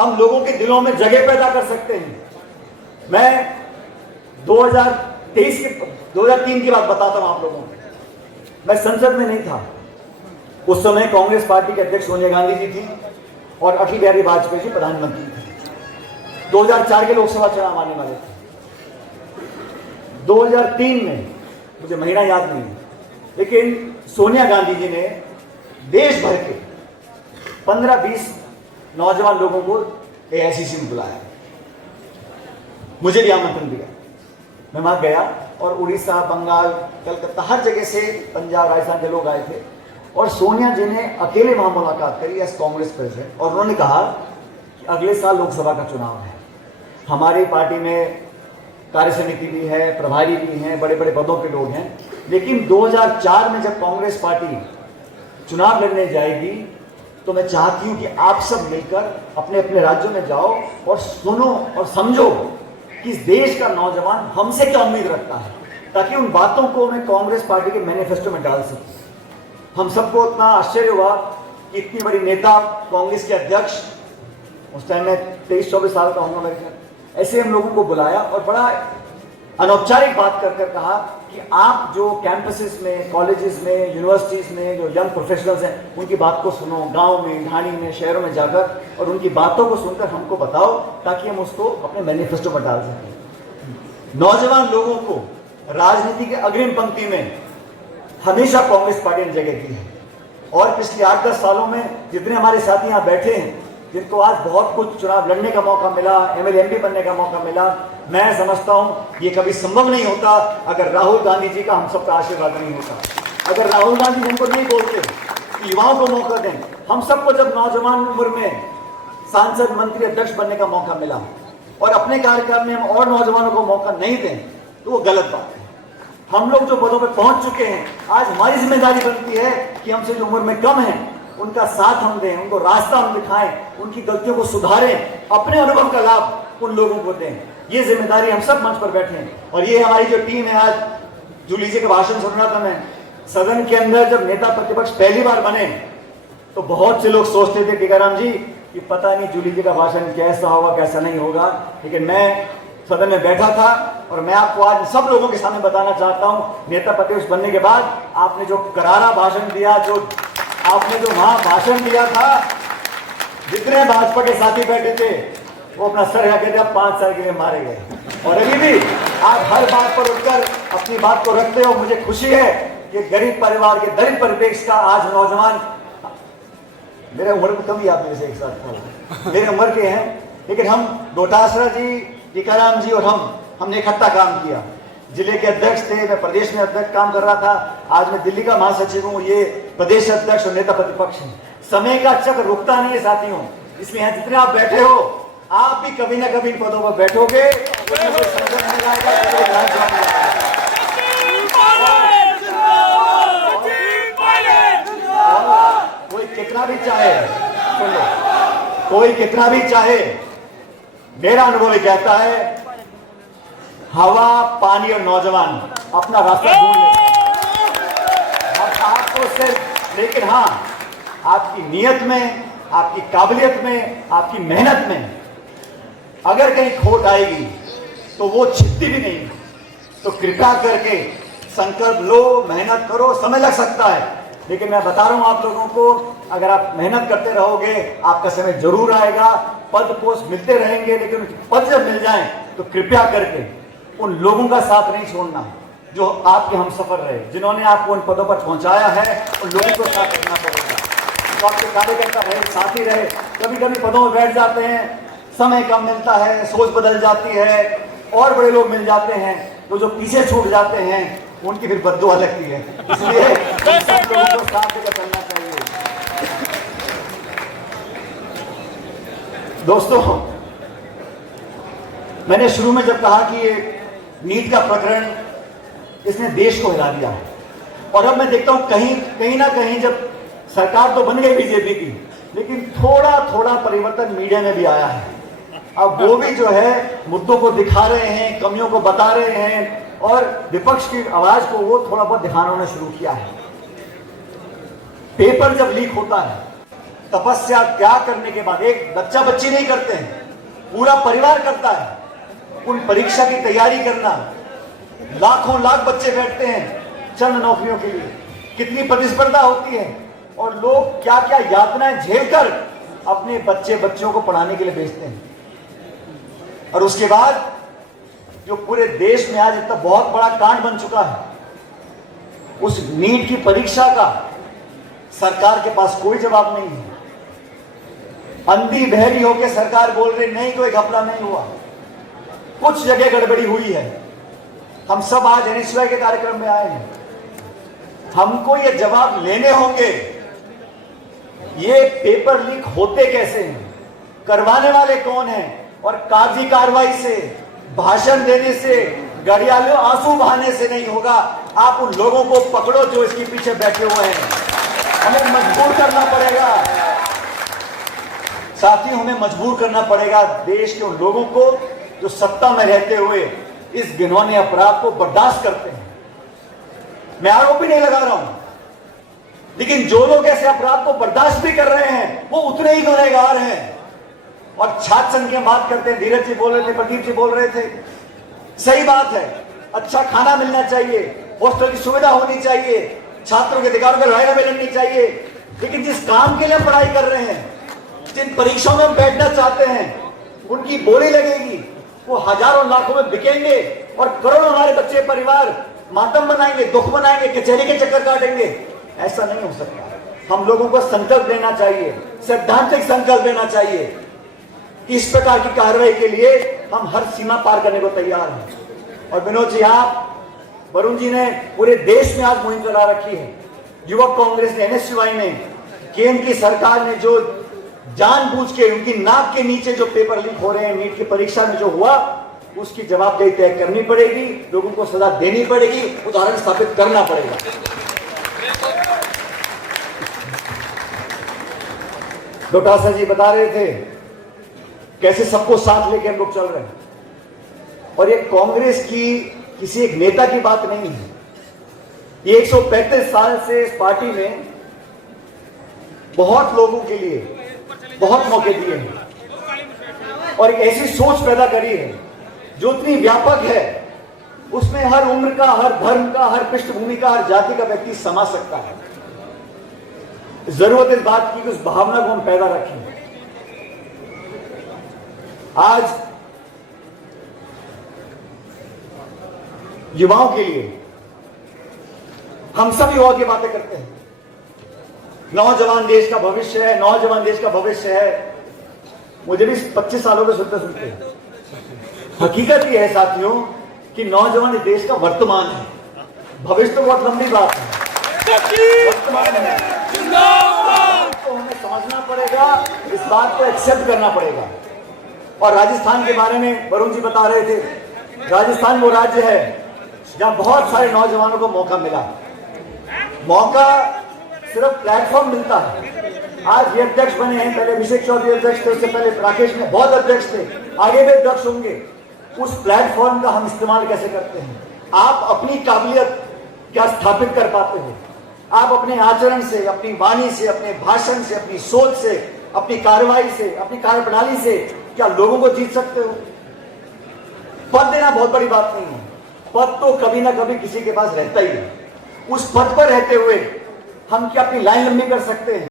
हम लोगों के दिलों में जगह पैदा कर सकते हैं। मैं 2003 की बात बताता हूं आप लोगों को। मैं संसद में नहीं था उस समय। कांग्रेस पार्टी के अध्यक्ष सोनिया गांधी जी थी और अटल बिहारी वाजपेयी जी प्रधानमंत्री थे। 2004 के लोकसभा चुनाव आने वाले थे। 2003 में, मुझे महीना याद नहीं, लेकिन सोनिया गांधी जी ने देश भर के 15-20 नौजवान लोगों को एआईसीसी में बुलाया। मुझे भी आमंत्रण दिया। मैं वहां गया और उड़ीसा, बंगाल, कलकत्ता, हर जगह से, पंजाब, राजस्थान के लोग आए थे और सोनिया जी ने अकेले वहां मुलाकात करी एज कांग्रेस प्रेसिडेंट। और उन्होंने कहा कि अगले साल लोकसभा का चुनाव है, हमारी पार्टी में कार्य समिति भी है, प्रभारी भी हैं, बड़े बड़े पदों के लोग हैं, लेकिन 2004 में जब कांग्रेस पार्टी चुनाव लड़ने जाएगी तो मैं चाहती हूं कि आप सब मिलकर अपने अपने राज्यों में जाओ और सुनो और समझो कि इस देश का नौजवान हमसे क्या उम्मीद रखता है, ताकि उन बातों को मैं कांग्रेस पार्टी के मैनिफेस्टो में डाल सकूं। हम सबको इतना आश्चर्य हुआ कि इतनी बड़ी नेता, कांग्रेस के अध्यक्ष, उस टाइम में 23-24 साल का होगा मेरे ख्याल, ऐसे हम लोगों को बुलाया और बड़ा अनौपचारिक बात कर कर कहा कि आप जो कैंपसेस में, कॉलेजेस में, यूनिवर्सिटीज में जो यंग प्रोफेशनल्स हैं, उनकी बात को सुनो, गांव में, ढाणी में, शहरों में जाकर, और उनकी बातों को सुनकर हमको बताओ ताकि हम उसको अपने मैनिफेस्टो पर डाल सकें। नौजवान लोगों को राजनीति के अग्रिम पंक्ति में हमेशा कांग्रेस पार्टी ने जगह दी है और पिछले 8-10 सालों में जितने हमारे साथी यहाँ बैठे हैं, जिनको आज बहुत कुछ चुनाव लड़ने का मौका मिला, एमएलए एमपी बनने का मौका मिला, मैं समझता हूं ये कभी संभव नहीं होता अगर राहुल गांधी जी का हम सब का आशीर्वाद नहीं होता। अगर राहुल गांधी हमको नहीं बोलते कि युवाओं को मौका दें, हम सबको जब नौजवान उम्र में सांसद, मंत्री, अध्यक्ष बनने का मौका मिला और अपने कार्यकाल में हम और नौजवानों को मौका नहीं दें तो वो गलत बात है। हम लोग जो पदों पर पहुंच चुके हैं, आज हमारी जिम्मेदारी बनती है कि हमसे जो उम्र में कम है उनका साथ हम दें, उनको रास्ता हम दिखाएं, उनकी गलतियों को सुधारें, अपने अनुभव का लाभ उन लोगों को दें। ये जिम्मेदारी हम सब मंच पर बैठे हैं और ये हमारी जो टीम है। आज जूली जी का भाषण सुन रहा था मैं, सदन के अंदर जब नेता प्रतिपक्ष पहली बार बने तो बहुत से लोग सोचते थे टीकाराम जी कि पता नहीं जूली जी का भाषण कैसा होगा, कैसा नहीं होगा, लेकिन मैं सदन में बैठा था और मैं आपको आज सब लोगों के सामने बताना चाहता हूं, नेता प्रतिपक्ष बनने के बाद आपने जो करारा भाषण दिया, जो आपने जो वहां भाषण दिया था, जितने भाजपा के साथी बैठे थे वो अपना सर हिला के 5 साल के लिए मारे गए और अभी भी आप हर बात पर उठकर अपनी बात को रखते हो। मुझे खुशी है कि गरीब परिवार के, दलित परिपेक्ष का आज नौजवान, मेरे उम्र को कम ही आप मेरे से एक साथ मेरे उम्र के हैं, लेकिन हम डोटासरा जी, टीकाराम जी और हमने इकट्ठा काम किया। जिले के अध्यक्ष थे, मैं प्रदेश में अध्यक्ष काम कर रहा था, आज मैं दिल्ली का महासचिव हूँ, ये प्रदेश अध्यक्ष और नेता प्रतिपक्ष हैं। समय का चक्र रुकता नहीं है साथियों, इसलिए यहाँ जितने आप बैठे हो, आप भी कभी ना कभी इन पदों पर बैठोगे। कोई कितना भी चाहे, कोई कितना भी चाहे, मेरा अनुभव कहता है हवा, पानी और नौजवान अपना रास्ता ढूंढ लेते और आपको सिर्फ, लेकिन हाँ, आपकी नीयत में, आपकी काबिलियत में, आपकी मेहनत में अगर कहीं खोट आएगी तो वो छिपती भी नहीं। तो कृपया करके संकल्प लो, मेहनत करो। समय लग सकता है, लेकिन मैं बता रहा हूं आप लोगों को, अगर आप मेहनत करते रहोगे आपका समय जरूर आएगा। पद पोस्ट मिलते रहेंगे, लेकिन पद जब मिल जाएं तो कृपया करके उन लोगों का साथ नहीं छोड़ना जो आपके हम सफर रहे, जिन्होंने आपको उन पदों पर पहुंचाया है। उन लोगों को साथ रखना पड़ेगा, तो आपके कार्यकर्ता रहे, साथी रहे। कभी कभी पदों में बैठ जाते हैं, समय कम मिलता है, सोच बदल जाती है और बड़े लोग मिल जाते हैं, तो जो पीछे छूट जाते हैं उनकी फिर बद्दुआ लगती है। इसलिए सब लोगों को साथ लेकर चलना चाहिए। दोस्तों, मैंने शुरू में जब कहा कि ये नीट का प्रकरण, इसने देश को हिला दिया है और अब मैं देखता हूं कहीं ना कहीं, जब सरकार तो बन गई बीजेपी की, लेकिन थोड़ा थोड़ा परिवर्तन मीडिया में भी आया है। अब वो भी जो है मुद्दों को दिखा रहे हैं, कमियों को बता रहे हैं और विपक्ष की आवाज को वो थोड़ा बहुत दिखाना उन्होंने शुरू किया है। पेपर जब लीक होता है तपस्या त्याग करने के बाद, एक बच्चा बच्ची नहीं करते हैं, पूरा परिवार करता है, उन परीक्षा की तैयारी करना, लाखों लाख बच्चे बैठते हैं चंद नौकरियों के लिए, कितनी प्रतिस्पर्धा होती है और लोग क्या क्या यातनाएं झेलकर अपने बच्चे बच्चियों को पढ़ाने के लिए भेजते हैं। और उसके बाद जो पूरे देश में आज इतना बहुत बड़ा कांड बन चुका है, उस नीट की परीक्षा का सरकार के पास कोई जवाब नहीं है। अंधी बहरी होकर सरकार बोल रही नहीं, कोई घपला नहीं हुआ, कुछ जगह गड़बड़ी हुई है। हम सब आज एनएसयूआई के कार्यक्रम में आए हैं, हमको ये जवाब लेने होंगे, ये पेपर लीक होते कैसे हैं, करवाने वाले कौन हैं, और कागजी कार्रवाई से, भाषण देने से, घड़ियालों आंसू बहाने से नहीं होगा। आप उन लोगों को पकड़ो जो इसके पीछे बैठे हुए हैं, हमें मजबूर करना पड़ेगा साथियों, हमें मजबूर करना पड़ेगा देश के उन लोगों को जो सत्ता में रहते हुए इस घिनौने अपराध को बर्दाश्त करते हैं। मैं आरोप भी नहीं लगा रहा हूं, लेकिन जो लोग ऐसे अपराध को बर्दाश्त भी कर रहे हैं वो उतने ही गुनहगार हैं। और छात्र संघ की बात करते हैं, धीरज जी बोल रहे थे, प्रदीप जी बोल रहे थे, सही बात है, अच्छा खाना मिलना चाहिए, हॉस्टल की सुविधा होनी चाहिए, छात्रों के अधिकारों पर लड़ाई मिलनी चाहिए, लेकिन जिस काम के लिए हम पढ़ाई कर रहे हैं, जिन परीक्षाओं में हम बैठना चाहते हैं, उनकी बोली लगेगी, वो हजारों लाखों में बिकेंगे और करोड़ों हमारे बच्चे परिवार मातम बनाएंगे, दुख बनाएंगे, कचहरी के चक्कर काटेंगे। ऐसा नहीं हो सकता। हम लोगों को संकल्प लेना चाहिए, सैद्धांतिक संकल्प लेना चाहिए कि इस प्रकार की कार्रवाई के लिए हम हर सीमा पार करने को तैयार हैं। और विनोद जी, आप, वरुण जी ने पूरे देश में आज मुहिम चला रखी है, युवक कांग्रेस ने, एनएसयूआई ने, केंद्र की सरकार ने जो जानबूझ के उनकी नाक के नीचे जो पेपर लीक हो रहे हैं, नीट की परीक्षा में जो हुआ, उसकी जवाबदेही तय करनी पड़ेगी, लोगों को सजा देनी पड़ेगी, उदाहरण स्थापित करना पड़ेगा। डोटासरा जी बता रहे थे कैसे सबको साथ लेके हम लोग चल रहे हैं, और ये कांग्रेस की किसी एक नेता की बात नहीं है। ये 135 साल से इस पार्टी में बहुत लोगों के लिए बहुत मौके दिए हैं और एक ऐसी सोच पैदा करी है जो इतनी व्यापक है, उसमें हर उम्र का, हर धर्म का, हर पृष्ठभूमि का, हर जाति का व्यक्ति समा सकता है। जरूरत इस बात की कि उस भावना को हम पैदा रखें। आज युवाओं के लिए हम सब युवाओं की बातें करते हैं, नौजवान देश का भविष्य है, नौजवान देश का भविष्य है। मुझे भी 25 सालों में सुनते सुनते हकीकत यह है साथियों कि नौजवान देश का वर्तमान है, भविष्य तो बहुत लंबी बात है, वर्तमान है, तो हमें समझना पड़ेगा, इस बात को एक्सेप्ट करना पड़ेगा। और राजस्थान के बारे में वरुण जी बता रहे थे, राजस्थान वो राज्य है जहां बहुत सारे नौजवानों को मौका मिला। मौका सिर्फ प्लेटफॉर्म मिलता है। आज ये अध्यक्ष बने हैं, पहले अभिषेक चौधरी अध्यक्ष थे, उससे पहले राकेश में बहुत अध्यक्ष थे, आगे भी अध्यक्ष होंगे। उस प्लेटफॉर्म का हम इस्तेमाल कैसे करते हैं? आप अपनी काबिलियत क्या स्थापित कर पाते हो? आप अपने आचरण से, अपनी वाणी से, अपने भाषण से, अपनी सोच से, अपनी कार्रवाई से, अपनी कार्यप्रणाली से क्या लोगों को जीत सकते हो? पद देना बहुत बड़ी बात नहीं है, पद तो कभी ना कभी किसी के पास रहता ही है। उस पद पर रहते हुए हम क्या अपनी लाइन लंबी कर सकते हैं?